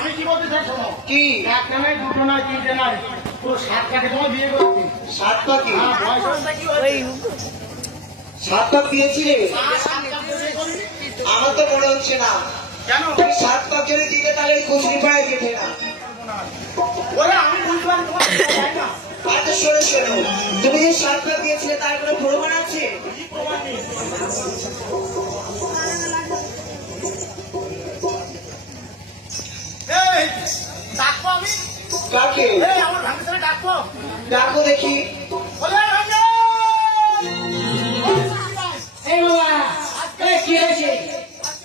আমি কি বলতে চাই শোনো। কি? একটা নয়, দুটো নয়, তিনটে নয়, পুরো 7 পাকে তোমায় বিয়ে করছি। 7 পাক কি? হ্যাঁ, বয়সটা কি হয়েছে? 7 পাক দিয়েছিলে? 7 পাক বিয়ে করছি। আমার তো মনে হচ্ছে না। কেন? তুমি 7 পাক যদি দিতে তাহলে এই কুচরি পাড়ায় যেতে না। ওরে আমি বুঝলাম তোমার তাই না। আচ্ছা শোনো শোনো, তুমি যে 7 পাক দিয়েছিলে তার কোনো প্রমাণ আছে? কি প্রমাণ নেই? এই ডাকবো আমি? কাকে? এই আমার ভাঙে ছেলে ডাকবো? ডাকো দেখি। ওরে ভাঙে! এই বাবা, এই কি হয়েছে?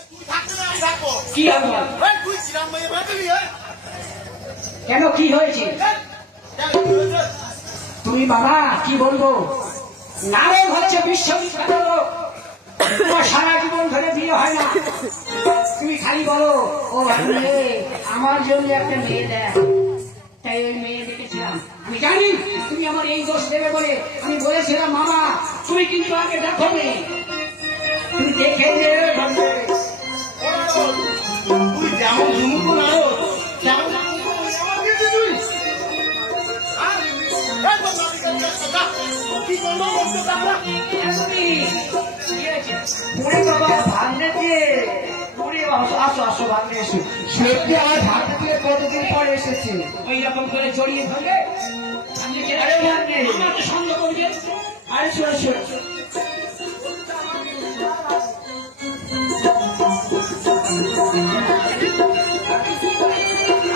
তুই থাকতে না, আমি ডাকবো। কি হবে? এই তুই চিরাম মেয়ে বাঁধবি, এই? কেন কি হয়েছে? কেন কি হয়েছে? তুমি বাবা কি বলবো, নারদ হচ্ছে বিশ্ববিখ্যাত লোক, তোমার সারা জীবন ধরে বিয়ে হয় না, তুমি খালি বলো ও মেয়ে আমার জন্য একটা মেয়ে দেয়, তাই ওই মেয়ে দেখেছিলাম। আমি জানি তুমি আমার এই দোষ দেবে বলে আমি বলেছিলাম মামা তুমি কিন্তু আগে দেখো মেয়ে, তুমি দেখে নেবে ভাববে। তুই যেমন ধুমুকো নাও তেমন আমার দিয়েছিস তুই। হ্যাঁ? এই তো নাবিকের কাছে যা। কি করবো বলতে পারলা? এখনই কি হয়েছে? ওরে বাবা ভাগ্নে দিয়ে, ওরে বাবা, আসো আসো ভাগ্নে এসো, সত্যি আমার ভাগ্নে দিয়ে কতদিন পরে এসেছে, ওই রকম করে জড়িয়ে ধরলে আমি কি আরে ভাগ্নে আমার তো সন্দেহ করবে। আরে শোনো শোনো,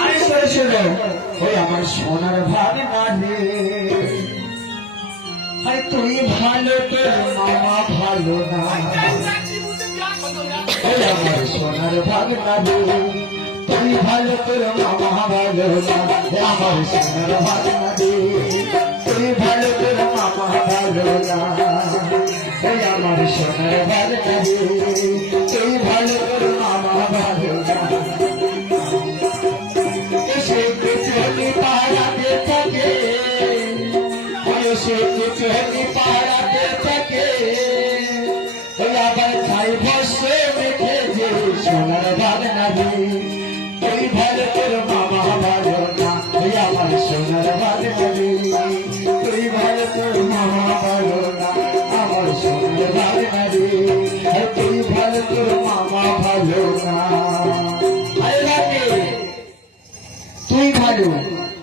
আরে শোনো শোনো, ওই আমার সোনার ভাগ্না রে, আরে তুই ভালো তোর মামা ভালো না, ওই আমার সোনার ভাগ্না রে, তুই ভালো তোর মামা ভালো না, আমার সোনার ভাগ্না রে, তুই ভালো তোর মামা ভালো না, ওই আমার সোনার ভাগ্না রে, তুই ভালো তোর মামা ভালো না। এসে চলি পাড়াতে থাকে, এসে চলি পাড়াতে থাকে, আবার খাই বসে মেখে যে সোনার ভাগনা রে, তুই ভালো তোর মামা ভালো না, ওই আমার সোনার ভাগনা রে, তুই ভালো তোর মামা ভালো না, আমার সোনার ভাগনা রে, তুই ভালো তোর মামা ভালো না। আরে ভাগ্নে, তুই ভালো,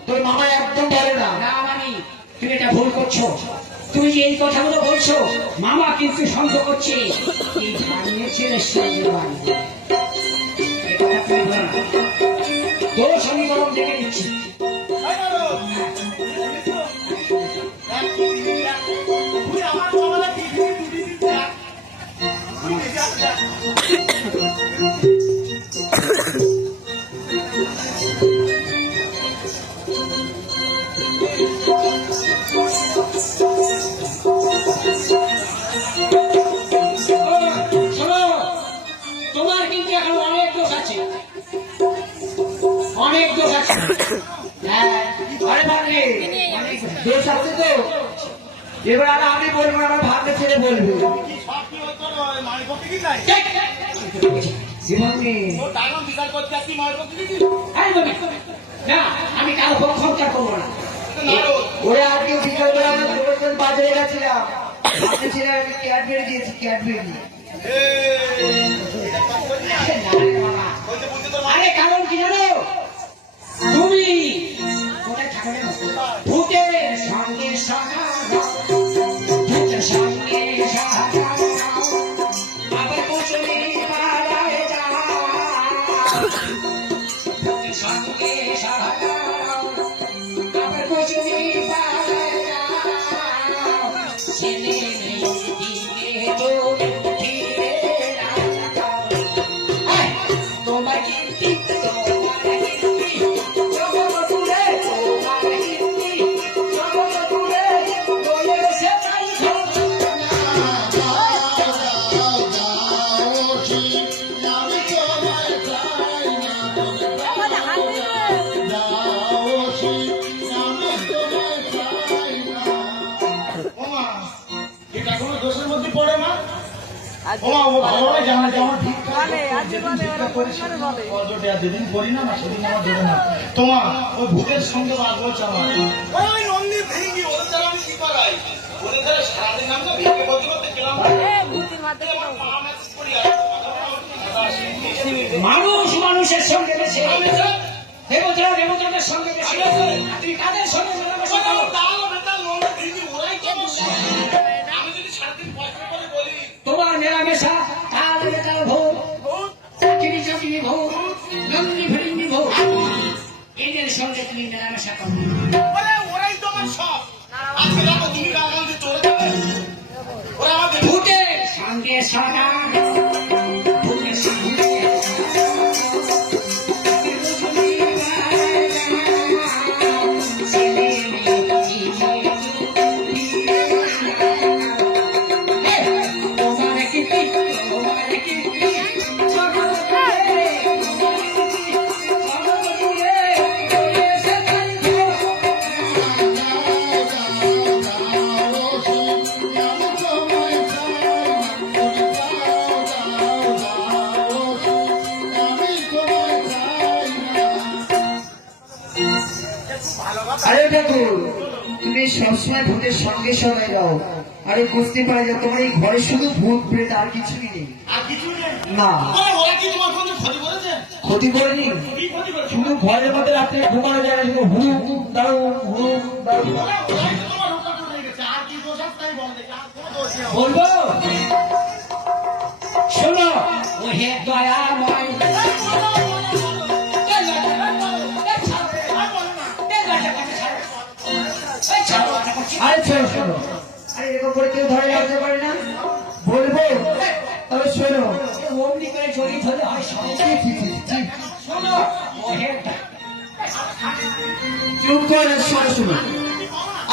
তোর মামা একদম ভালো না। না মামি, তুমি এটা ভুল করছো, তুমি যে এই কথাগুলো বলছো মামা কিন্তু সন্দেহ করছে এই ভাগ্নের ছেলের সঙ্গে বাড়ি। এই কথা তুমি বলো না, দোষ আমি বরং দেখে নিচ্ছি। তুই আমার বাবারা টিভি দুটি দেখ। তুই দেখ দেখ। শোনো, তোমার কিন্তু এখন অনেক দোষ আছে, অনেক দোষ আছে। হ্যাঁ, আরে ভাগ্নে, অনেক দোষ আছে তো, এবার আর আমি বলবো না, আমার ভাগ্নে ছেলে বলবে। কি সব কি ওই তোর মায়ের পক্ষে কি নাই? জীবনে তোর ডায়মন্ড বিচার করতে আসছি মায়ের পক্ষে কি? না, আমি কারো পক্ষ বিচার করবো না। নারদ। ওরে আজকে বিকালবেলা আমরা দুজন বাজারে গেছিলাম, আপনি ছিলেন আমি ক্যাডবেরি দিয়েছি, ক্যাডবেরি। এটা কাজ করবি না? ওই যে বলছে তোর মা- আরে কারণ কি জানো, তুমি কোথায় থাকো জানো? ভূতের সঙ্গে সহারা, ভূতের সঙ্গে সহারা, আবার কুচুরি পাড়ায় যাও, ভূতের সঙ্গে সহারা, আবার কুচুরি পাড়ায় যাও, ছেলে মেয়ে দিকে তুমি ফিরে রাজা যাও। এই, তোমার কীর্তি, তোমার কীর্তি, জগৎপুরে তোমার কীর্তি, জগৎপুরে রয়েছে তাই ঘটনা। ওমা, এটা কোনো দোষের মধ্যে পড়ে না? ওমা, ও ভালোভাবে জানা যে আমার ভিক্ষা যেদিন করি না সেদিন আমার দেবে না তোমার ওই ভূতের সঙ্গে বাদ বলছে আমার ওই নন্দী ভেঙ্গি ওদের দ্বারা আমি কি করাই ওদের দ্বারা সারাদিন আমি তো ভেঙে বলতে বলতে গেলাম মানুষ মানুষের সঙ্গে বেশি দেবতা দেবতাদের সঙ্গে বেশি তুই কাদের সঙ্গে মেলামেশা করো? তোমার মেলামেশা কাল বেতাল ভোগ চাকরি চাকরি ভোগ নন্দী ফিরিঙ্গি ভোগ এদের সঙ্গে তুমি মেলামেশা করো। ওরাই তো আমার সব আজকে দেখো তুমি গান দিয়ে চলে যাবে ওরা আমাকে ভূতের সঙ্গে সারা ভূতের সঙ্গে আরে ঠাকুর তুমি সবসময় ভূতের সঙ্গে সঙ্গে যাও। আরে বুঝতে পারি যে তোমার এই ঘরে শুধু ভূত প্রেত আর কিছুই নেই। আর কিছু নেই না ওরা কি তোমার কোনো ক্ষতি করেছে ক্ষতি করেনি, কি ক্ষতি করেছে শুধু ঘরের মধ্যে রাত্রে ঘুমানো যায় না, শুধু হুড়ুম দারু হুড়ুম দারু। ওরাই তো তোমার রোগটা হয়ে গেছে আর কি দোষ আছে তাই বল দেখি আর কোনো দোষ নেই বলবো শোনো ও হে দয়াময় আরে শোনো শোনো, আরে এরকম করে কেউ ধরে রাখতে পারে না। বলবো তবে শোনো, অমনি করে জড়িয়ে ধরলে হয় সব। শোনো ও হে চুপ করে শোনো শোনো।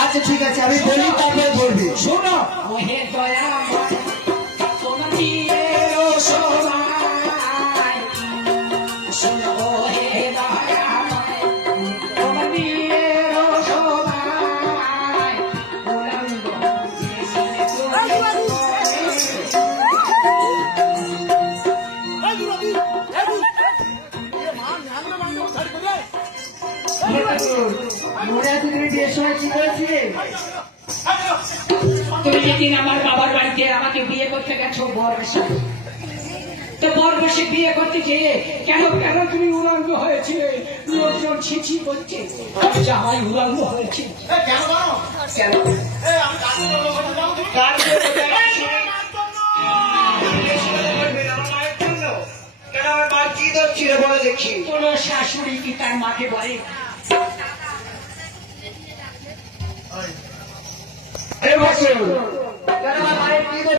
আচ্ছা ঠিক আছে আমি বলি তারপরে বলবি। শোনো ও হে দয়াময় তোমার বিয়ের সময় শোনো ও হে দয়াময় তোমার বিয়ের সময় উলঙ্গ মনে আছে তুমি বিয়ের সময় কি করেছিলে? তুমি যেদিন আমার বাবার বাড়িতে আমাকে বিয়ে করতে গেছো বরবেশে, তো বরবেশে বিয়ে করতে গিয়ে কেন কেন তুমি উলঙ্গ হয়েছিলে? লোকজন ছিছি করছে জামাই উলঙ্গ হয়েছে এ, কেন জানো কেন? এ, আমি কাজ করবো বলে যাও তুমি কার জন্য? আমার মায়ের জন্য কেন আমার মা কি দোষ ছিল বলে দেখি। কোন শাশুড়ি কি তার মাকে বলে আরে ভাসুর, কেন আমার মায়ের কি দোষ